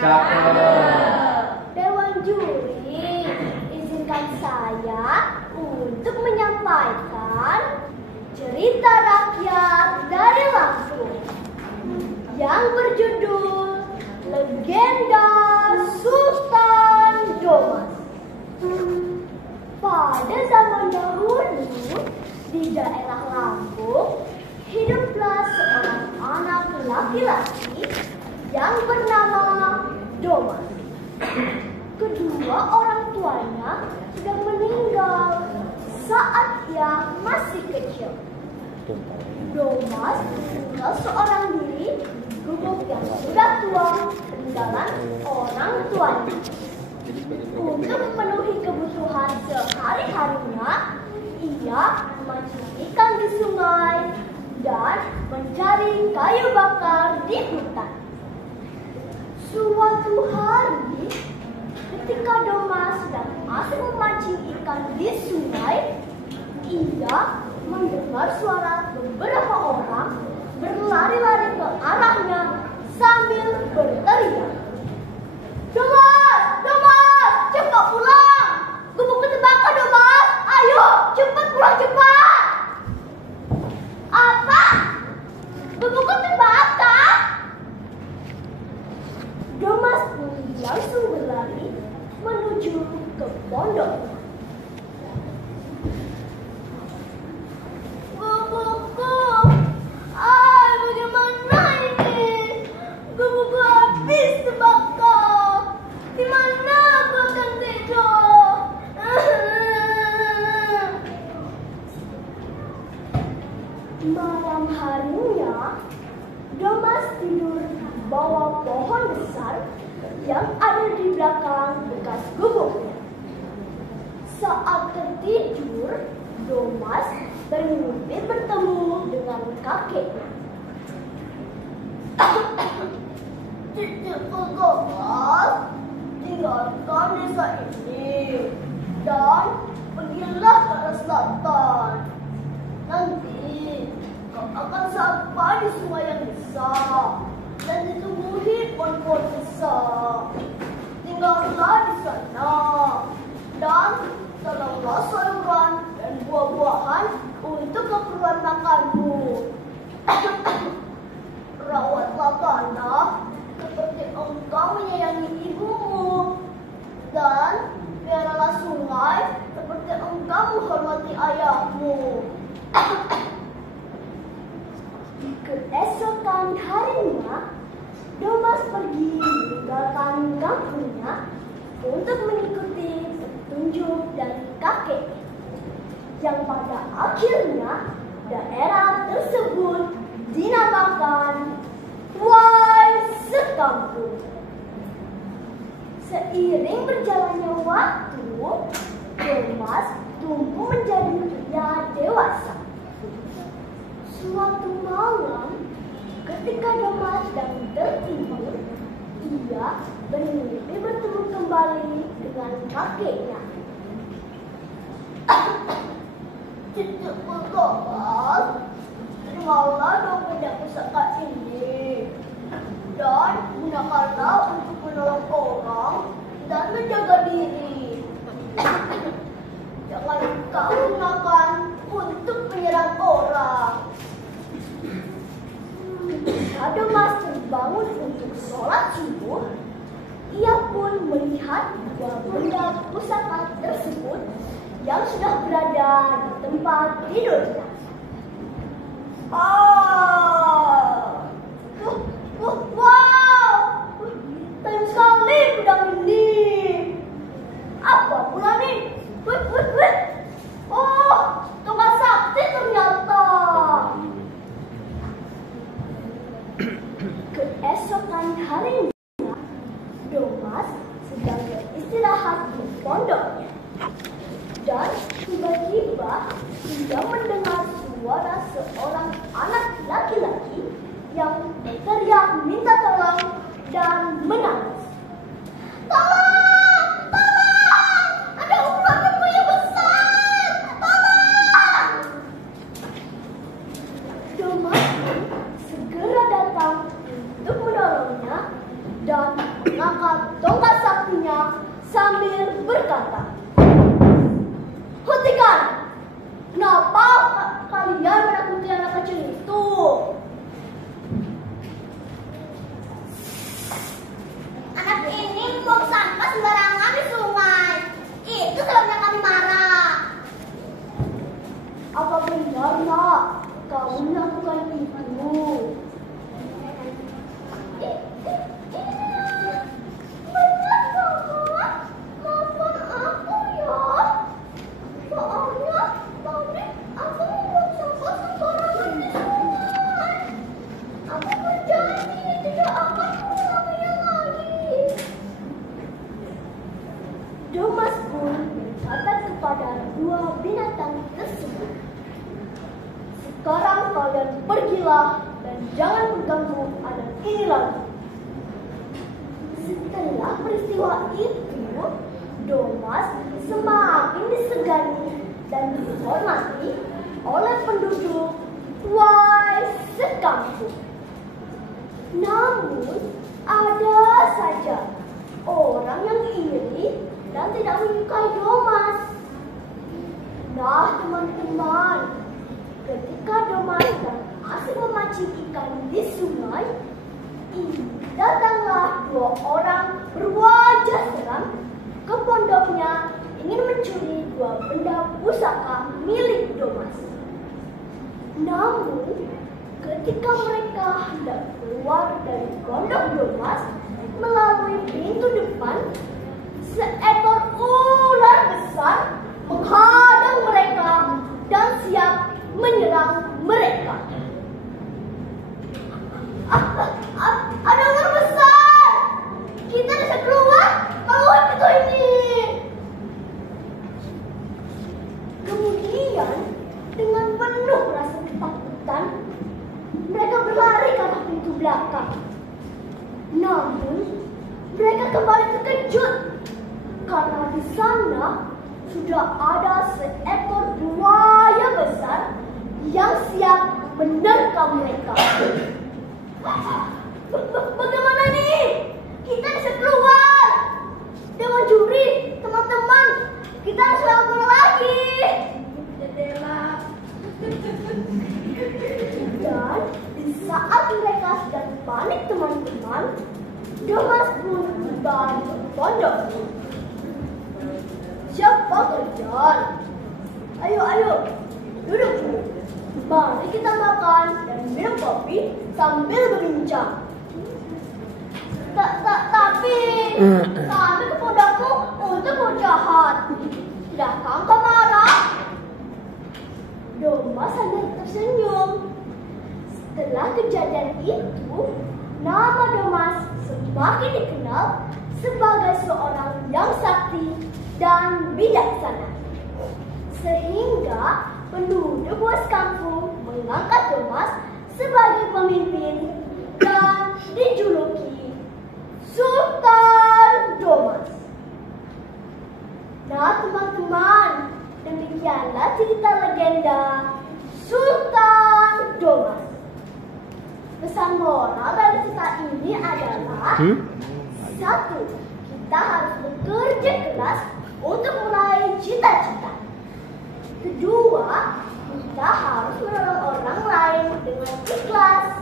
Cakep. Dewan juri, izinkan saya untuk menyampaikan cerita rakyat dari Lampung yang berjudul Legenda Sultan Domas. Pada zaman dahulu, di daerah Lampung, hiduplah seorang anak laki-laki yang bernama Domas. Kedua orang tuanya sudah meninggal saat ia masih kecil. Domas tinggal seorang diri di gubuk yang sudah tua peninggalan orang tuanya. Untuk memenuhi kebutuhan sehari-harinya, ia memancing ikan di sungai dan mencari kayu bakar di hutan. Suatu hari, ketika Domas sedang asik memancing ikan di sungai, ia mendengar suara beberapa orang berlari-lari ke arahnya sambil berteriak, "Domas! Domas! Cepat pulang! Gubukku terbakar, Domas! Ayo, cepat pulang, cepat!" "Apa? Gubukku terbakar?" Domas pun langsung berlari menuju ke pondok. "Gubukku! Bagaimana ini? Gubukku habis terbakar. Di mana aku akan tidur?" Malam harinya, Domas tidur di bawah pohon besar yang ada di belakang bekas gubuknya. Saat tertidur, Domas bermimpi bertemu dengan kakeknya. "Cucuku Domas, tinggalkan desa ini dan pergilah ke arah selatan. Nanti kau akan sampai di sungai yang besar dan ditumbuhi pohon-pohon besar. Tinggallah di sana dan tanamlah sayuran dan buah-buahan untuk keperluan makanmu. Rawatlah tanah seperti engkau menyayangi ibumu, dan peliharalah sungai seperti engkau menghormati ayahmu." Keesokan harinya, Domas pergi meninggalkan kampungnya untuk mengikuti petunjuk dari kakeknya, yang pada akhirnya daerah tersebut dinamakan Wai Sekampung. Seiring berjalannya waktu, Domas tumbuh menjadi pria dewasa. Suatu malam, ketika Domas sedang tertidur, ia bermimpi bertemu kembali dengan kakeknya. "Cucuku Domas, terimalah dong benda pusaka ini dan gunakanlah untuk menolong orang dan menjaga diri. Jangan kau gunakan untuk menyerang orang." Ketika Domas terbangun untuk sholat subuh, ia pun melihat dua benda pusaka tersebut yang sudah berada di tempat tidurnya. Wow, keren sekali pedang ini. Apa pula nih? Wait. Oh, tongkat sakti ternyata. Keesokan harinya, Domas sedang beristirahat di pondoknya, dan tiba-tiba ia mendengar suara seorang anak laki-laki yang berteriak minta tolong dan menangis. "Tolong! Tolong! Ada ular yang besar! Tolong!" Domas segera datang untuk menolongnya dan mengangkat tongkat saktinya sambil berkata, "Hentikan! Kenapa kalian menakuti anak kecil itu? Anak ini buang sampah sembarangan di sungai. Itu sebabnya kami marah." Apa benar, Nak, kamu melakukan itu?" Domas pun berkata kepada dua binatang tersebut, "Sekarang kalian pergilah dan jangan mengganggu anak ini lagi." Setelah peristiwa itu, Domas semakin disegani dan dihormati oleh penduduk sekampung. Namun, ada saja orang yang iri dan tidak menyukai Domas. Nah, teman-teman, ketika Domas asik memancing ikan di sungai, datanglah dua orang berwajah seram ke pondoknya ingin mencuri dua benda pusaka milik Domas. Namun, ketika mereka hendak keluar dari pondok Domas melalui pintu depan, seekor ular besar menghadang mereka dan siap menyerang mereka. Ada ular besar! Kita bisa keluar kalau pintu ini. Kemudian, dengan penuh rasa ketakutan, mereka berlari ke arah pintu belakang. Namun, mereka kembali terkejut karena di sana sudah ada seekor buaya besar yang siap menerkam mereka. Bagaimana nih? Kita bisa keluar. Dewan juri, teman-teman, kita harus lakukan lagi. Dan di saat mereka sedang panik, teman-teman, Domas pun kembali ke pondok. "Siapa kalian? Ayo, duduk dulu. Mari kita makan dan minum kopi sambil berbincang." Tapi kami ke pondokmu untuk berjahat. Tidakkah engkau marah? Domas hanya tersenyum. Setelah kejadian itu, nama Domas semakin dikenal sebagai seorang yang sakti dan bijaksana. Sehingga penduduk kampung mengangkat Domas sebagai pemimpin dan dijuluki Sultan Domas. Nah, teman-teman, demikianlah cerita legenda Sultan Domas. Pesan moral dari cerita ini adalah: 1. Kita harus bekerja keras untuk meraih cita-cita. 2. Kita harus menolong orang lain dengan ikhlas.